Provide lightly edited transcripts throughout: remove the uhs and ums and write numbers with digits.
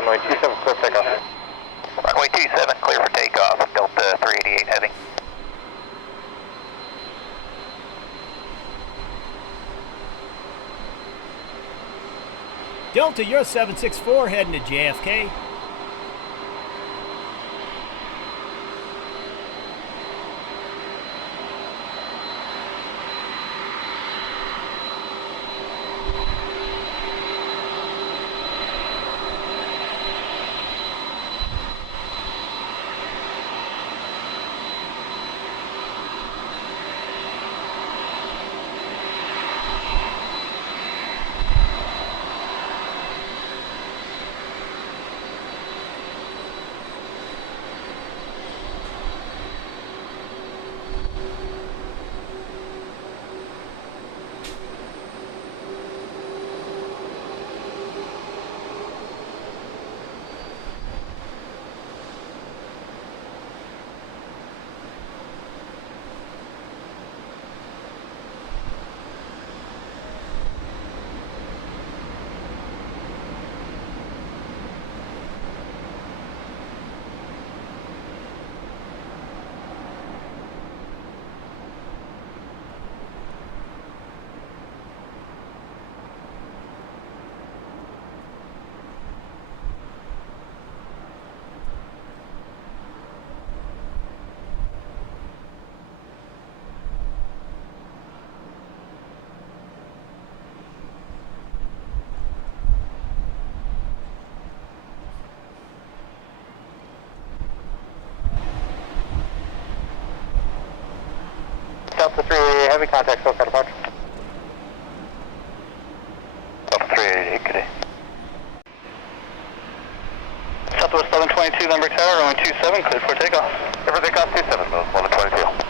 runway 27, clear for takeoff. Runway 27, clear for takeoff, Delta 388 heavy. Delta, you're 764 heading to JFK. Delta 388 heavy contact, SoCal departure. Delta 388, good day. Southwest 1122, Lemberg Tower, runway 27, cleared for takeoff. Clear for takeoff 27, 1122.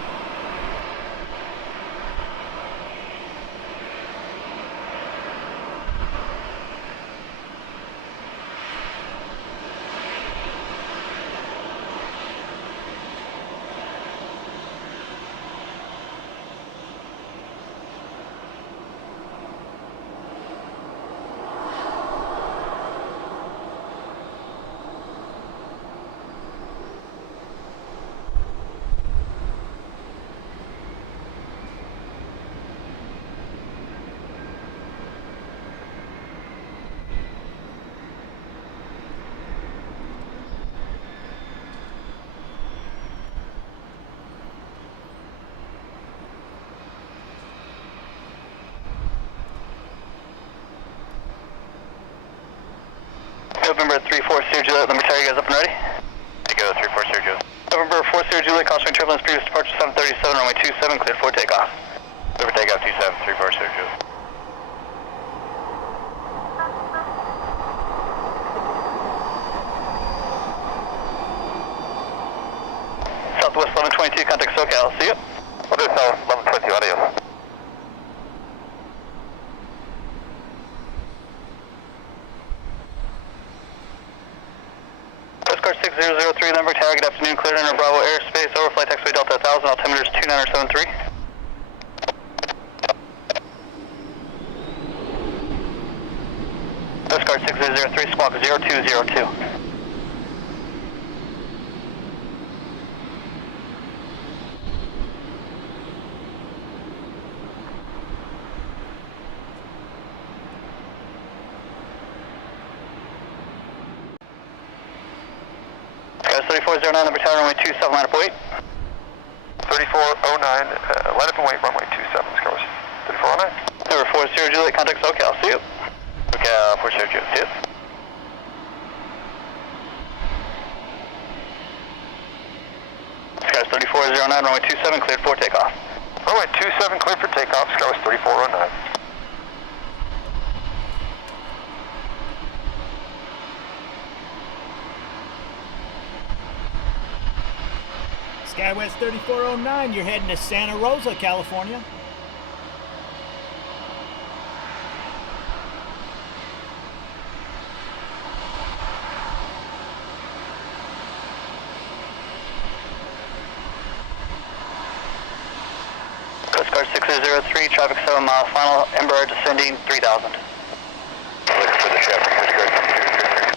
November 34 Juliet, Lemberg Tower, you guys up and ready? There you go, 34 Juliet. November 40 Juliet, caution turbulence, previous departure 737, runway 27, cleared for takeoff. Clear for takeoff 27, 34 Juliet. Southwest 1122, contact SoCal, see you. What is Southwest 1122 audio? Coast Guard 6003, Lemberg Tower, good afternoon, cleared under Bravo airspace, overflight taxiway Delta 1000, altimeter is 2973. Coast Guard 6003, squawk 0202. SkyWest 3409, Lemberg Tower, runway 27, line up wait. 3409, line up and wait, runway 27, SkyWest 3409. Number 40 Juliet, contact SoCal, see you. SoCal 40 Juliet, see you. SkyWest 3409, runway 27, cleared for takeoff. Runway 27, cleared for takeoff, SkyWest 3409. SkyWest 3409, you're heading to Santa Rosa, California. Coast Guard 6003, traffic 7 mile final, Embraer descending 3000. Looking for the Chevy, Coast Guard 6003.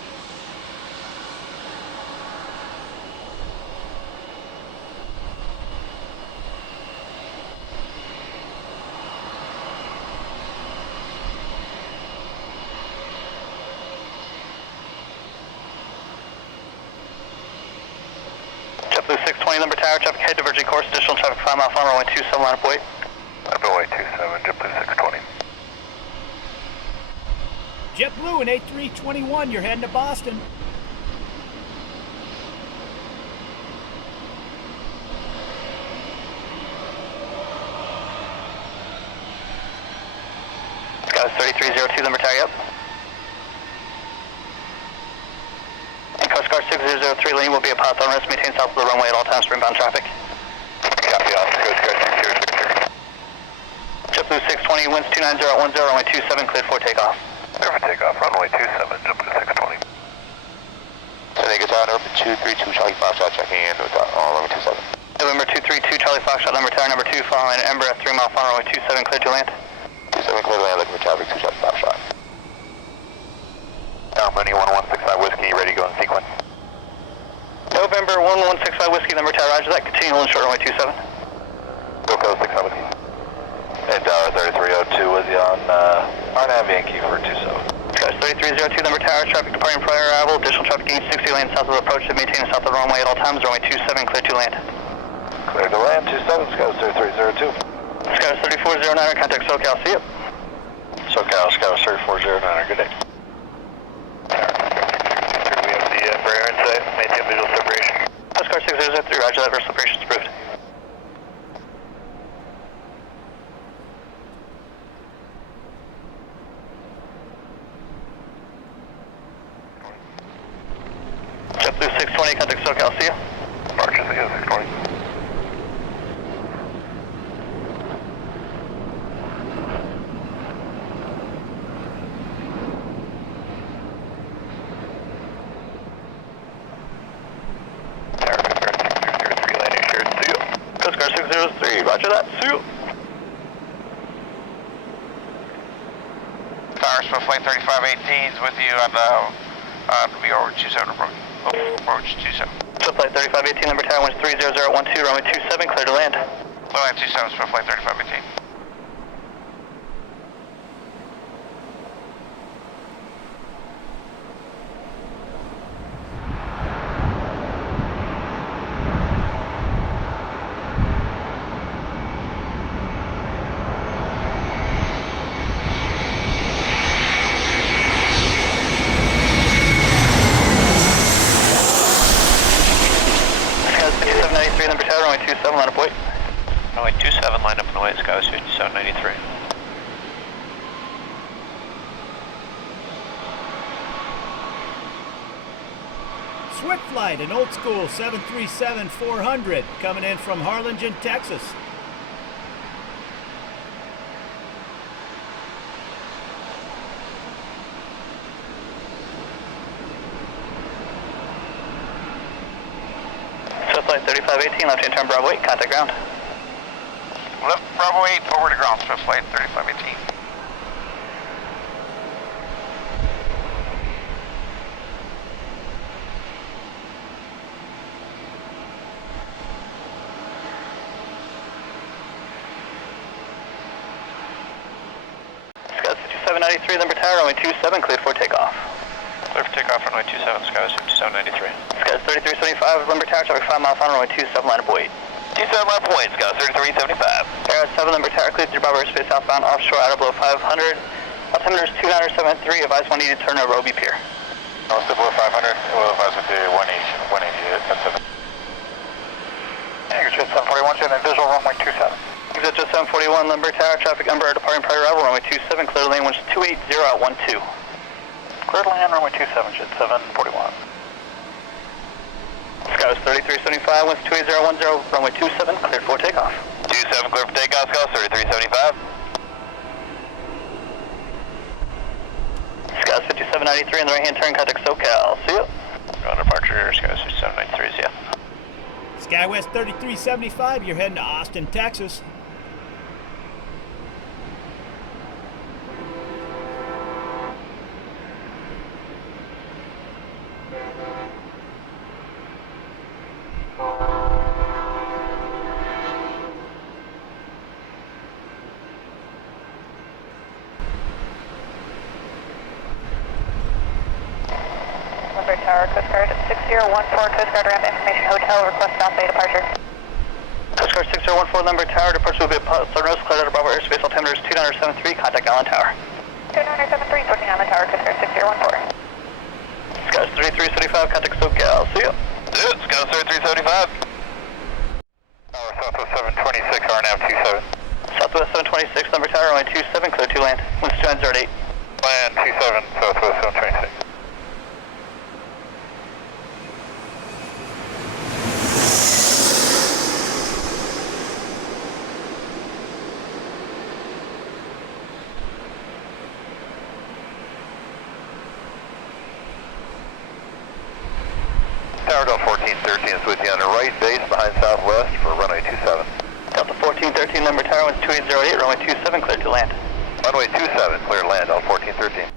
JetBlue 620, number tower, traffic head diverging course, additional traffic 5 miles on runway 27, line up wait. Runway 27, JetBlue 620. JetBlue and A321, you're heading to Boston. SkyWest 3302, number tower, yep. And Coast Guard 6003 lane will be a path on rest, maintain south of the runway at all times for inbound traffic. Copy, officer, Coast Guard 6003. JetBlue 620, winds 290 at 10, runway 27, cleared for takeoff. Clear for takeoff, runway 27, JetBlue 620. San Diego Tower, number 232, Charlie Foxtrot, checking in with runway 27. November 232, Charlie Foxtrot, number tower, number 2, following an Embraer 3 mile on runway 27, cleared to land. 27 clear to land, looking for traffic, 2 Charlie Foxtrot. Money 1165 Whiskey, ready to go in sequence. November 1165 Whiskey, number tower, roger that, continue holding short runway 27. Wilco 6 Whiskey. And Tower 3302 was on nav Yankee for 27. SkyWest 3302, number tower, traffic departing prior arrival, additional traffic gain 60 lanes south of approach to maintain south of the runway at all times, runway 27, clear to land. Clear to land, 27, SkyWest 3302. SkyWest 3409, contact SoCal, see you. SoCal, SkyWest 3409, good day. We have the Embraer in sight, maintain visual separation. Coast Guard 6003, roger that, vertical separation is approved. JetBlue 620, contact SoCal, see you. Departure 620. Coast Guard 603, roger that, see you. Towers for flight 3518 is with you on VOR 27 approach 27. So flight 3518, number tower, winds 300 at 12, runway 27, clear to land. Runway 27 is for flight 3518. Number tower, runway 27, line up wait. Runway 27, line up and away, SkyWest 5793. Swift Flight, an old school 737-400, coming in from Harlingen, Texas. Flight 3518, left-hand turn Bravo 8, contact ground. Left Bravo 8, over to ground, Swift Flight 3518. SkyWest 5793, number tower, runway 27, cleared for takeoff. Clear for takeoff, runway 27, SkyWest 5793. SkyWest 3375, number tower, traffic 5 miles on runway 27, line up wait. 27 line up point, SkyWest 3375. Air 7, number tower, cleared through Bravo airspace southbound, offshore, out of below 500. Altimeter is 2973, advise 180 to turn to Roby Pier. No, still below 500, we'll advise with the 180 at 7. Exit 741, send visual runway 27. Exit 741, number tower, traffic Embraer departing prior arrival, runway 27, clear lane, winds 280 at 12. Clear to land, runway 27, jet 741. SkyWest 3375, winds 280 at 10, runway 27, cleared for takeoff. 27 clear for takeoff, SkyWest 3375. SkyWest 5793 in the right-hand turn, contact SoCal, see you. On departure, SkyWest 5793, see ya. SkyWest 3375, you're heading to Austin, Texas. Tower, Coast Guard 6003, Coast Guard ramp information hotel, request South Bay departure. Coast Guard 6014 Lumber Tower, departure will be at Southernmost, cleared out of Bravo airspace, altimeter is 2973, contact Island Tower. 2973, switching Island Tower, Coast Guard 6014. Scout 3375, contact SoCal, see ya. Yeah, Scout 3375. Tower Southwest 726, RNAV 27. Southwest 726, Lumber Tower, runway 27, clear to land. Winds 2908. Land 27, Southwest 726. Tower Delta 1413 is with you on the right base behind Southwest for runway 27. Delta 1413, Lumber Tower, winds 2808, runway 27, clear to land. Runway 27, clear to land, Delta 1413.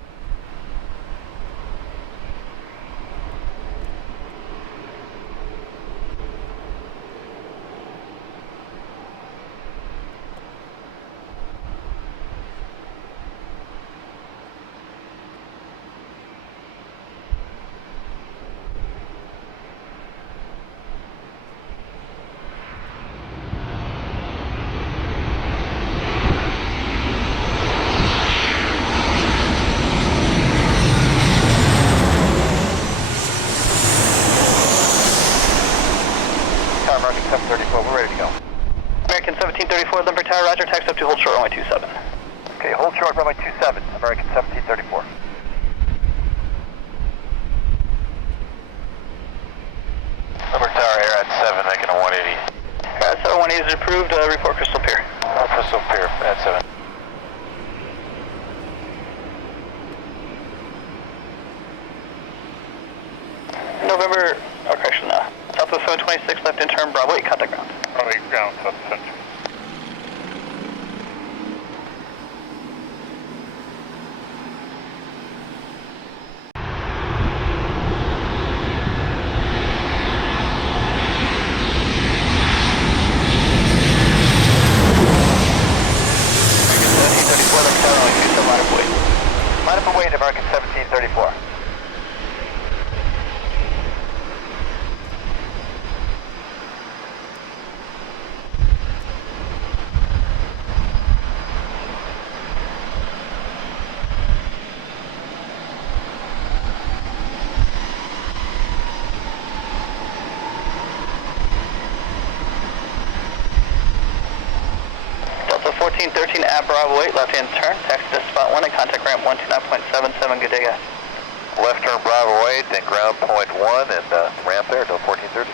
American 734, we're ready to go. American 1734, Lumber Tower, roger, taxi up to hold short, runway 27. Okay, hold short, runway 27, American 1734. Lumber Tower, air at 7, making a 180. So 180 is approved, report Crystal Pier. Crystal Pier, at 7. November, correction, Southwest 726, left in turn, Bravo 8, contact ground. Bravo 8, ground, Southwest 726. Line up and wait, American 1734. Delta 1413 at Bravo 8, left hand turn, taxi to spot 1 and contact ramp 129.77, good day guys. Left turn Bravo 8, then ground point 1 and ramp there, Delta 1430.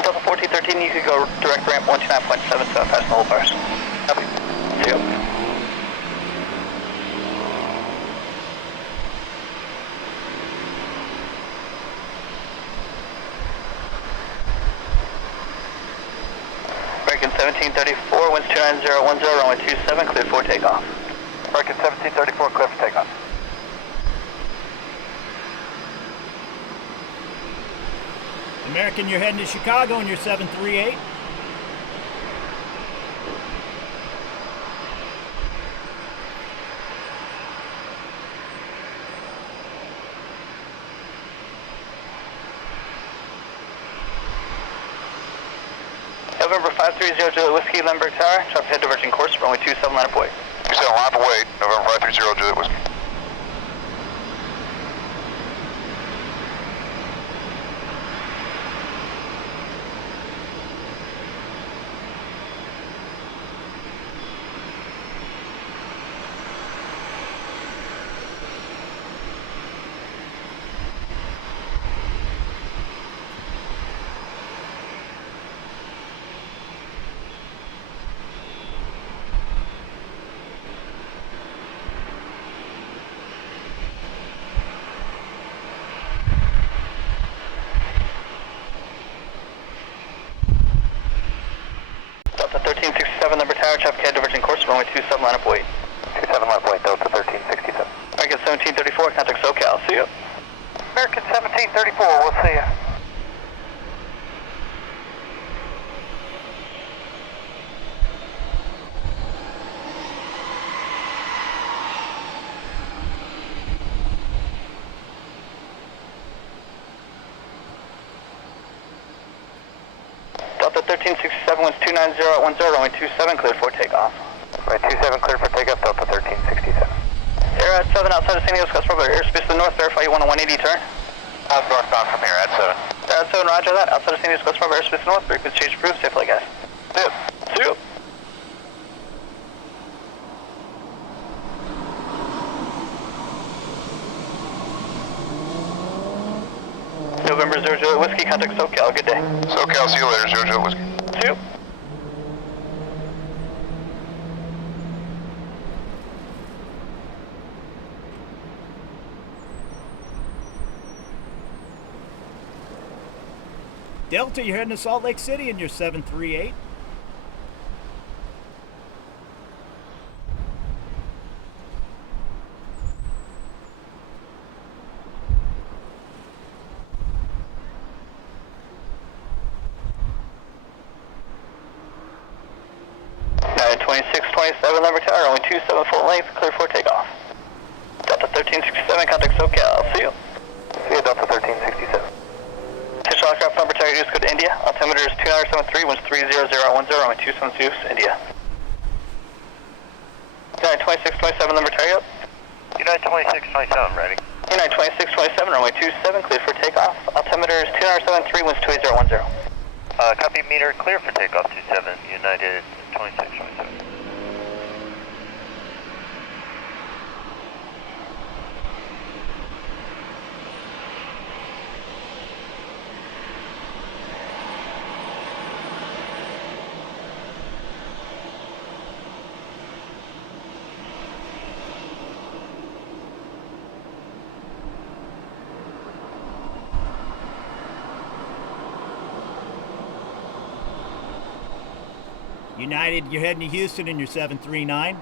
Delta 1413, you could go direct ramp 129.77 past the whole bars. Copy. See you. American 1734, winds 29010, runway 27, clear for takeoff. American 1734, clear for takeoff. American, you're heading to Chicago in your 738. November 530 Juliet Whiskey, Lemberg Tower, traffic head diverging course, runway 27, line up wait. You said line up and wait, November 530 Juliet Whiskey. Delta 1367, Lemberg Tower, traffic head diverging course, runway 27, line up wait. 27 line up wait, Delta 1367. American 1734, contact SoCal, see you. American 1734, we'll see you. Delta 1367, winds 290 at 10, runway 27, cleared for takeoff. Runway 27, cleared for takeoff, Delta 1367. Air at 7 outside of San Diego's customer airspace to the north, verify you want a 180 turn. Northbound from here, at 7. Air at 7, roger that. Outside of San Diego's customer airspace to the north, frequency change approved, safely guys. Yep. See you. November 00 Whiskey, contact SoCal, good day. SoCal, see you later, 00 Whiskey. See you. Delta, you're heading to Salt Lake City in your 738. United 2627, number tower, only 27 full length, clear for takeoff. Delta 1367, contact SoCal, see you. See you, Delta 1367. Official aircraft number tower, use code India, altimeter is 2973, winds 300 at 10, runway 27 Zeus, India. United 2627, number tower, yep. United 2627, ready. United 2627, runway 27, clear for takeoff, altimeter is 2973, winds 280 at 10. Copy meter, clear for takeoff 27, United 2627. United, you're heading to Houston in your 739.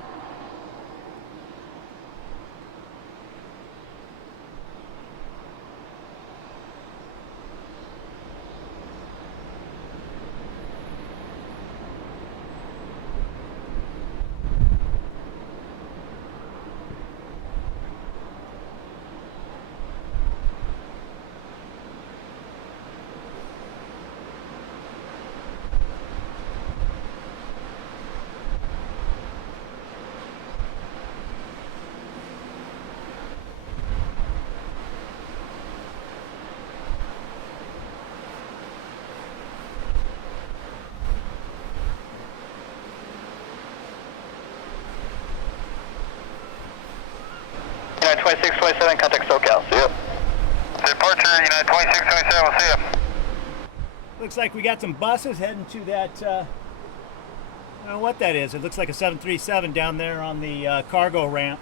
United 2627, contact SoCal, see you. Departure, United 2627, we'll see you. Looks like we got some buses heading to that, I don't know what that is. It looks like a 737 down there on the cargo ramp.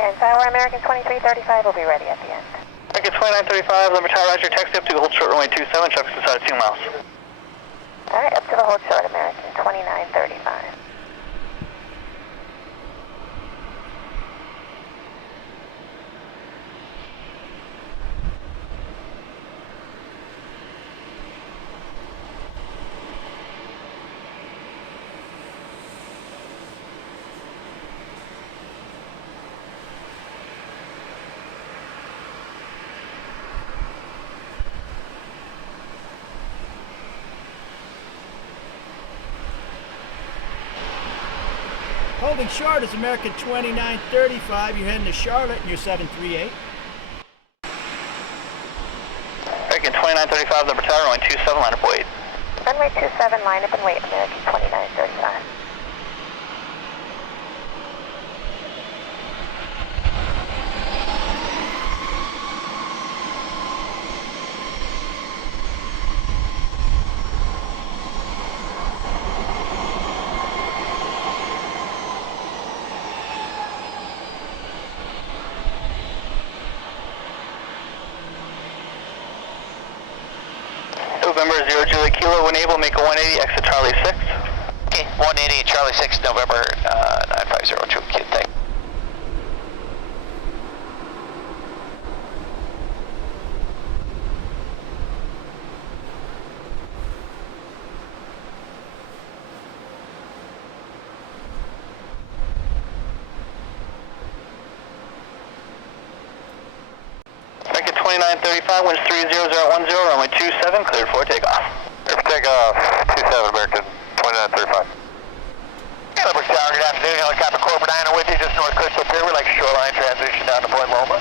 And Tower American 2335 will be ready at the end. American 2935, number tower, roger, taxi up to hold short runway 27, traffic inside 2 miles. Alright, up to the hold short, American 2935. Holding short is American 2935. You're heading to Charlotte in your 738. American 2935, number tower, runway 27, line up wait. Runway 27, line up and wait, American 2935. November 0 Julie Kilo, when able, make a 180, exit Charlie 6. Okay, 180 Charlie 6, November 950 Julie Kilo, thank you. 2935, winds 30010, runway 27, cleared for takeoff. Clear for takeoff, 27 American, 2935. Limerick Tower, good afternoon. Helicopter Corporate 9 with you, just north Crystal Pier. We're like shoreline transition down to Point Loma.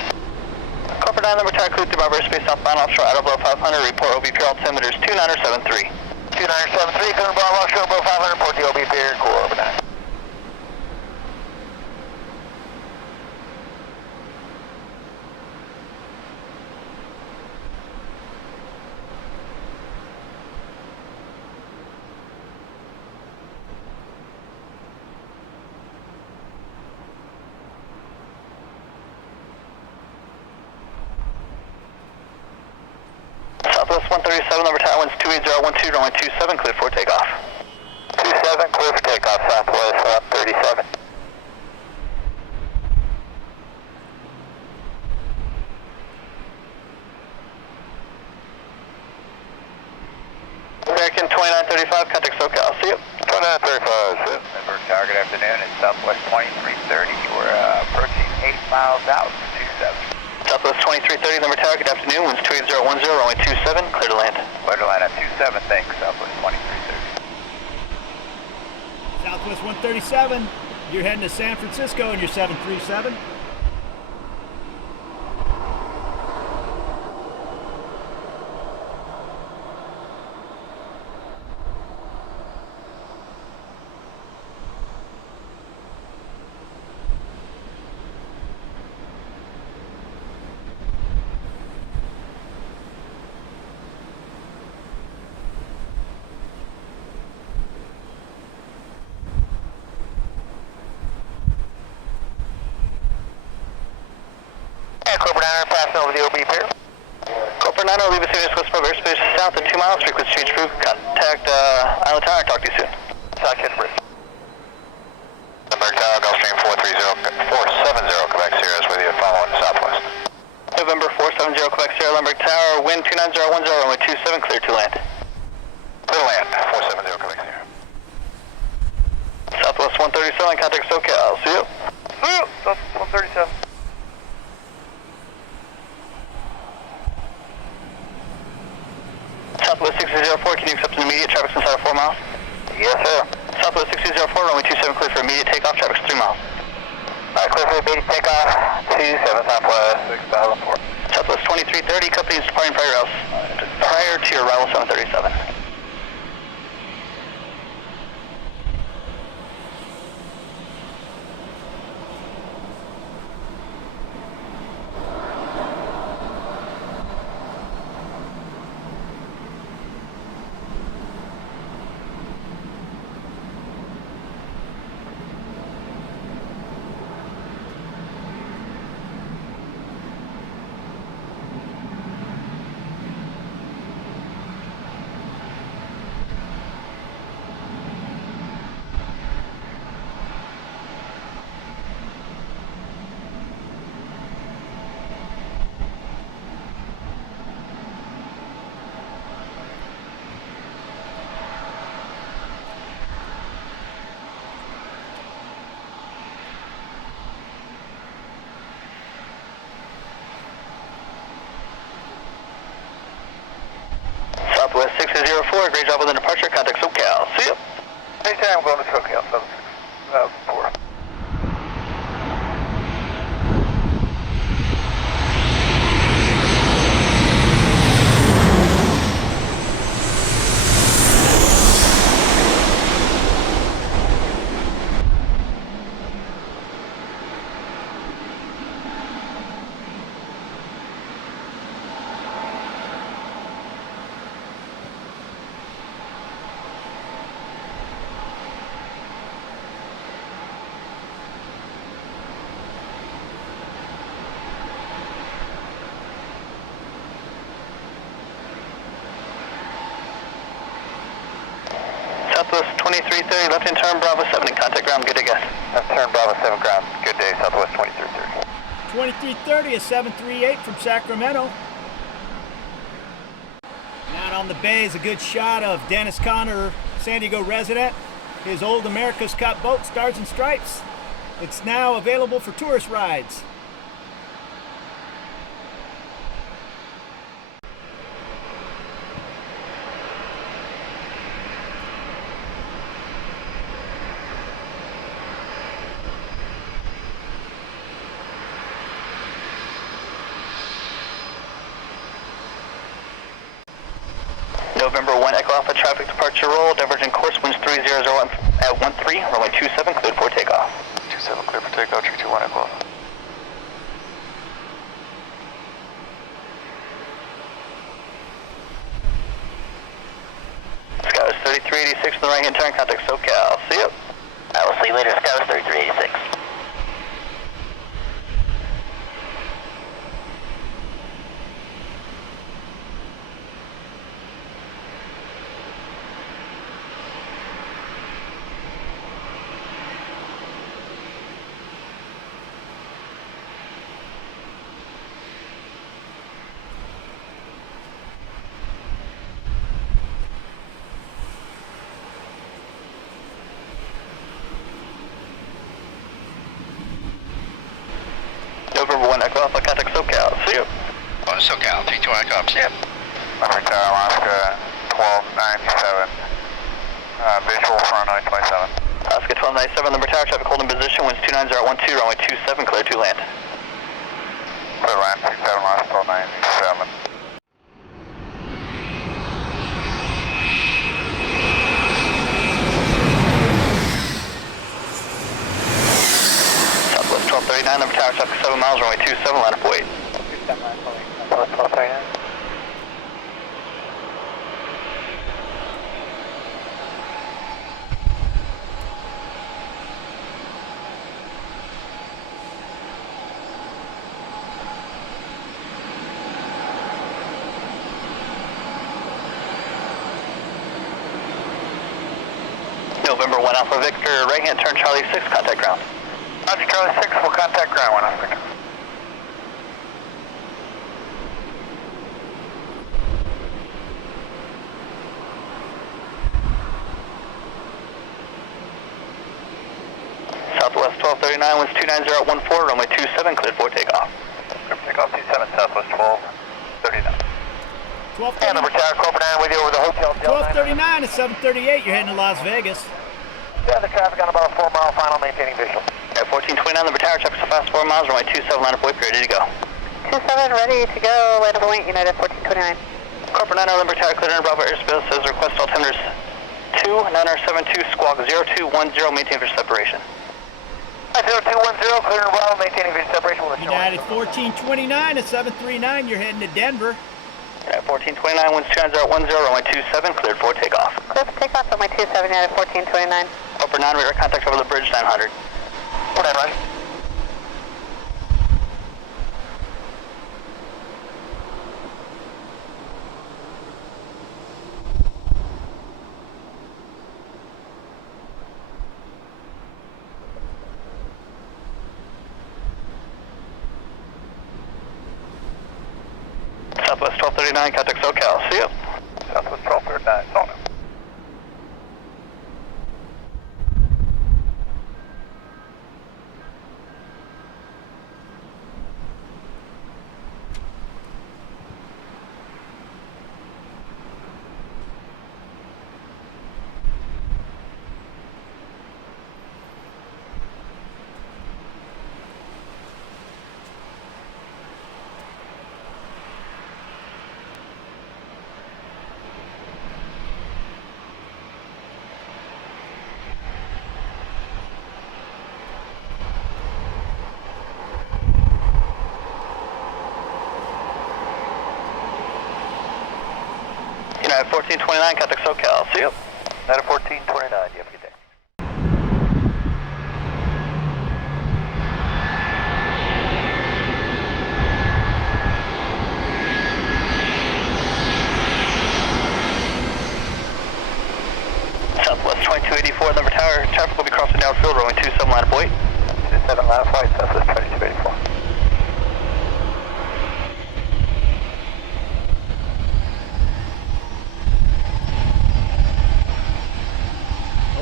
Corporate 9, Limerick Tower, cleared through Barber Space southbound offshore, out of below 500, report OBP altimeters 2973. 2973, coming Bravo offshore, below 500, report the OBP here, Corporate 9. Southwest 137, Limerick Tower, winds 28012, runway 27, cleared for takeoff. 27, clear for takeoff, Southwest 137. American 2935, contact SoCal, see you. 2935, sit. Limerick Tower, good afternoon. It's Southwest 2330. We're approaching 8 miles out, 27. Southwest 2330, Limerick Tower, good afternoon, winds 28010, runway 27, clear to land. Clear to land at 27, thanks. Southwest 2330. Southwest 137, you're heading to San Francisco in your 737. And Corporate 9, passing over the OBP here. Corporate 9, leave us in West Bow airspace south of 2 miles, frequency change approved, contact Island Tower, talk to you soon. South Kitchen Bridge. Limerick Tower, Gulfstream 470, Quebec Sierra is with you, following Southwest. November 470, Quebec Sierra, Limerick Tower, wind 29010, runway 27, clear to land. Clear to land, 470, Quebec Sierra. Southwest 137, contact SoCal, see you. See you, Southwest 137. Southwest 6004, can you accept an immediate traffic inside of 4 miles? Yes, sir. Southwest 6004, runway 27, clear for immediate takeoff, traffic 3 miles. Alright, clear for immediate takeoff, 27 Southwest 6004. Southwest 2330, company is departing prior to your arrival 737. Southwest 6004, great job with the departure, contact SoCal, see you. Anytime, going to SoCal, 764. Southwest 2330, left-hand turn, Bravo 7, in contact ground, good day, guys. Left turn, Bravo 7 ground. Good day, Southwest 2330. 2330, a 738 from Sacramento. Out on the bay is a good shot of Dennis Conner, San Diego resident. His old America's Cup boat, Stars and Stripes. It's now available for tourist rides. November 1 Echo Alpha traffic departure roll, divergent course, winds 3001 at 13, runway 27, cleared for takeoff. 27 clear for takeoff, 321 Echo Alpha. SkyWest 3386 on the right hand turn, contact SoCal. See you. I will see you later, SkyWest 3386. November 1 Echo Alpha, contact SoCal. See you. 1 SoCal, 32 Echo Alpha. See ya. America, Alaska 1297. Visual for runway 27. Alaska 1297, number tower traffic holding position, winds 29012, runway 27, clear to land. Clear land 67, last 1297. Southwest 1239, number tower traffic 7 miles, runway 27, line up wait. Southwest 1239. November 1 Alpha Victor, right hand turn Charlie 6, contact ground. Roger, Charlie 6, we'll contact ground 1 Africa. Southwest 1239, winds 29014, runway 27, cleared for takeoff. Clear for takeoff 27, Southwest 1239. 1239. And number tower, Corporate 9 with you over the hotel. 1239 at 738. You're heading to Las Vegas. Yeah, the traffic on about a 4 mile final, maintaining visual. At 1429, number tower traffic so fast 4 miles, runway 27, line up wait, ready to go. 27 ready to go, line up wait, United 1429. Corporate 9, number tower cleared under Bravo airspace, says request altimeters 2972, squawk 0210, maintain for separation. 0210, clear and Bravo, maintaining visual separation with a United 1429 at 739. You're heading to Denver. At 1429, winds 29010, runway 27, cleared for takeoff. Clear for takeoff, runway 27, United 1429. Corporate 9, radar contact over the bridge 900. 49, right? Southwest 1239, contact SoCal. See you. Southwest 1239, Sona. United 1429, contact SoCal. See you. United 1429, you have a good day. Southwest 2284, number tower traffic will be crossing downfield, runway 27, line up wait. 27, line of flight, Southwest 2284.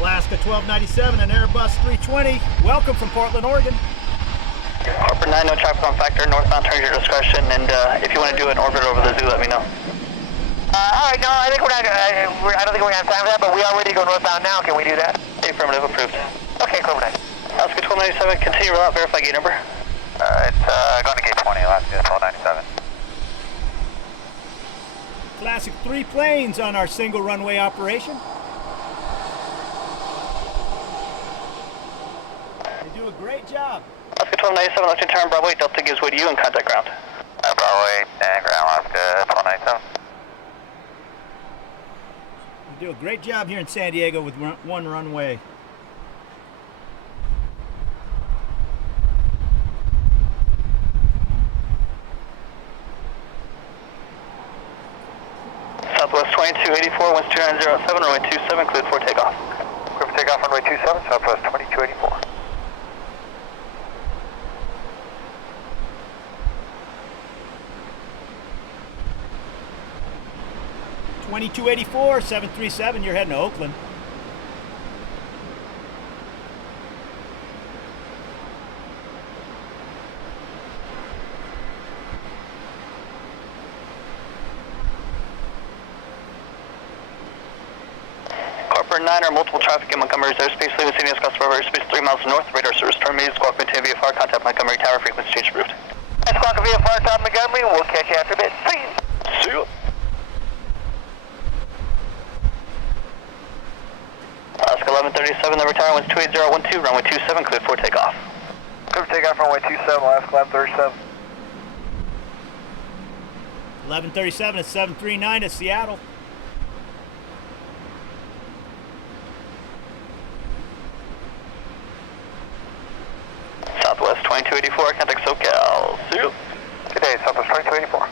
Alaska 1297 and Airbus 320. Welcome from Portland, Oregon. Corporate 9, no traffic on factor, northbound turn at your discretion, and if you want to do an orbit over the zoo, let me know. Alright, no, I think we're not, I don't think we're going to have time for that, but we are ready to go northbound now. Can we do that? Affirmative, approved. Okay, Corporate 9. Alaska 1297, continue route, verify gate number. It's going to gate 20, Alaska 1297. KLAS classic 3 planes on our single runway operation. They do a great job. Alaska 1297, left to turn Broadway, Delta gives way to you and contact ground. Broadway and ground, Alaska 1297. They do a great job here in San Diego with 1 runway. Southwest 2284, winds 2907, runway 27, cleared for takeoff. Clear for takeoff, runway 27, Southwest 2284. 2284, 737, you're heading to Oakland. Corporate 9 or multiple traffic in Montgomery's airspace, leaving San Diego Scottsboro airspace 3 miles north, radar service terminated, squawk maintain VFR, contact Montgomery Tower, frequency change approved. Squawk VFR, Todd Montgomery, we'll catch you after a bit. See you. Alaska 1137, number tower, winds 28012, runway 27, cleared for takeoff. Clear for takeoff, runway 27, Alaska 1137. 1137 at 739 to Seattle. Southwest 2284, contact SoCal. See you. Good day, Southwest 2284.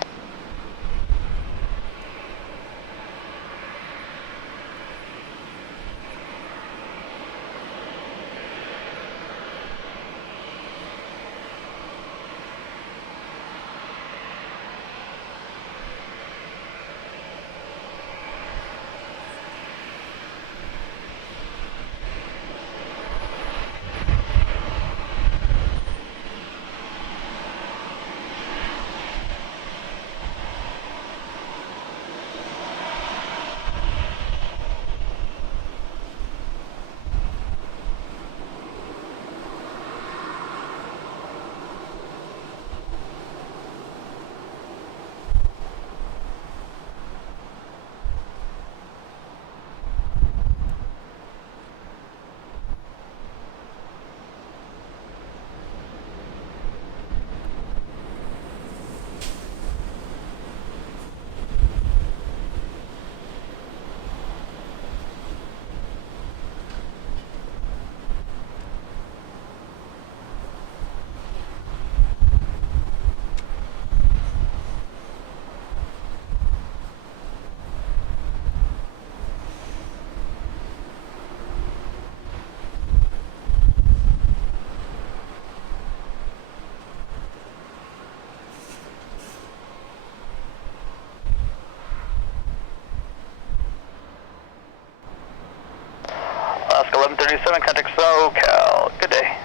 Alaska 1137, contact SoCal. Good day.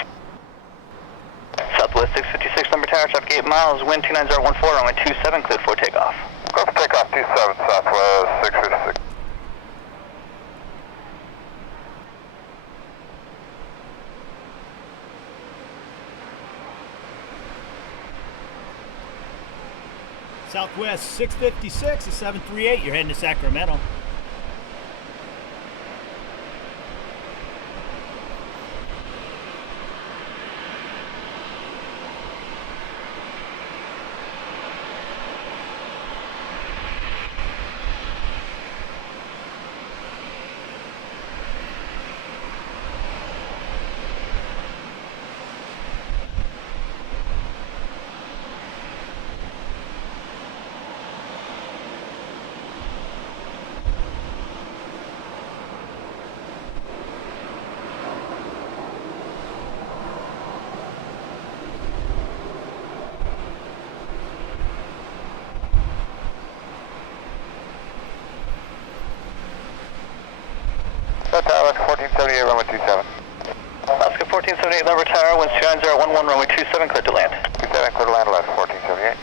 Southwest 656, number tower, traffic 8 miles, wind 29014, runway 27, cleared for takeoff. Clear for takeoff, 27, Southwest 656. Southwest 656 at 738, you're heading to Sacramento. Alaska 1478, runway 27. Alaska 1478, number tower, winds 29011, runway 27, cleared to land. 27, clear to land, Alaska 1478.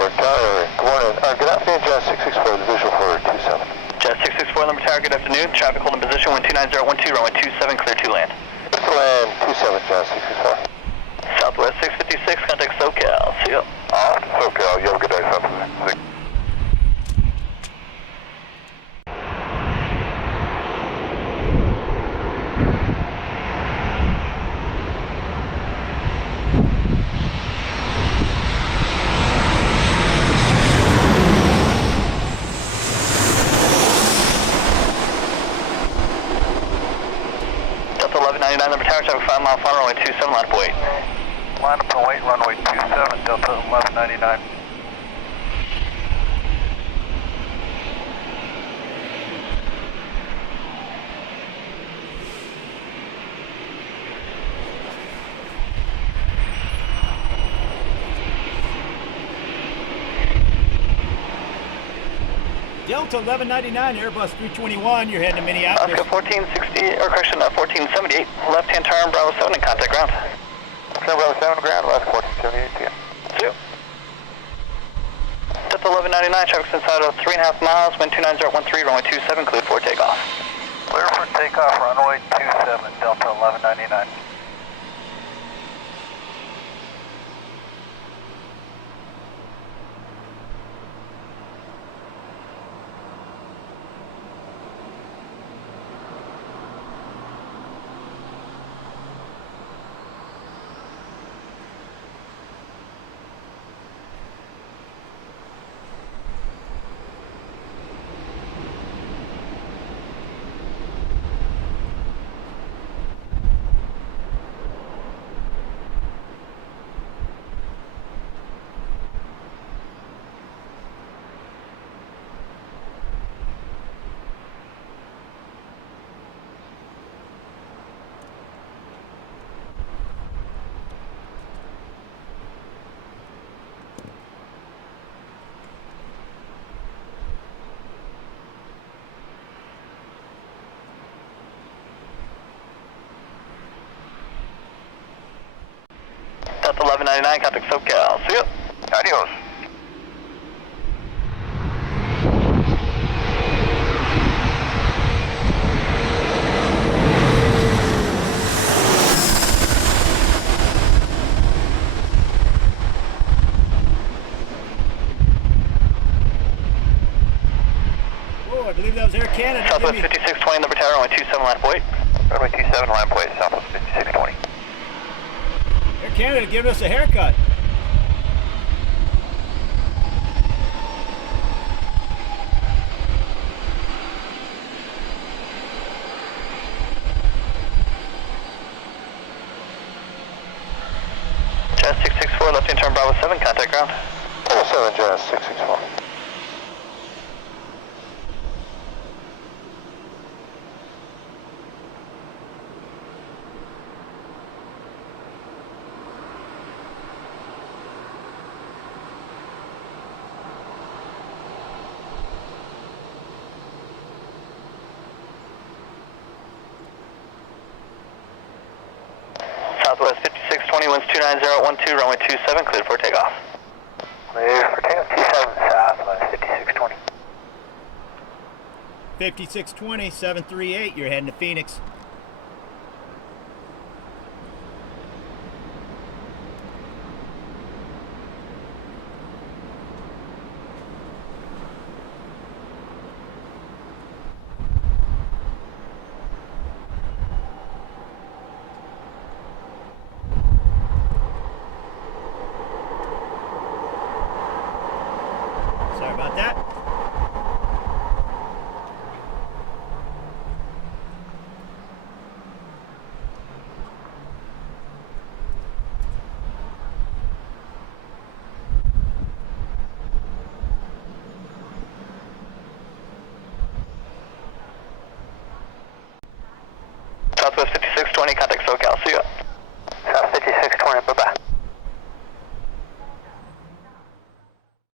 Hamburg Tower. Good morning. Good afternoon, Jazz 664, the visual for 27. Jazz 664, Lumber Tower, good afternoon. Traffic holding position 129.012, runway 27, clear to land. Clear to land, 27, Jazz 664. Southwest 656, contact SoCal. See ya. SoCal, you have a good day, Southwest. Delta 1199, Lumber Tower, traffic 5 mile final, runway 27, line up wait. Line up and wait, runway 27, Delta 1199. Delta 1199, Airbus 321, you're heading to Minneapolis. Oscar 1460, or correction, 1478, left-hand turn, Bravo 7, and contact ground. Turn Bravo 7 ground, left 1478 to you. See ya. Delta 1199, traffic's inside of 3.5 miles, wind 29013, runway 27, cleared for takeoff. Clear for takeoff, runway 27, Delta 1199. Delta 1199, contact SoCal. See ya. Adios. Oh, I believe that was Air Canada. Southwest didn't 5620, Lumber Tower, runway 27, line up wait. Runway 27, line up wait, Southwest 5620. he? Air Canada giving us a haircut. Jazz 664, left-hand turn, Bravo 7, contact ground. Bravo 7, Jazz 664. Southwest 5620, winds 29012, runway 27, cleared for takeoff. Clear for takeoff, 27, Southwest 5620. 5620, 738, you're heading to Phoenix. Sorry about that. Southwest 5620, contact SoCal. See ya. South 5620, bye-bye.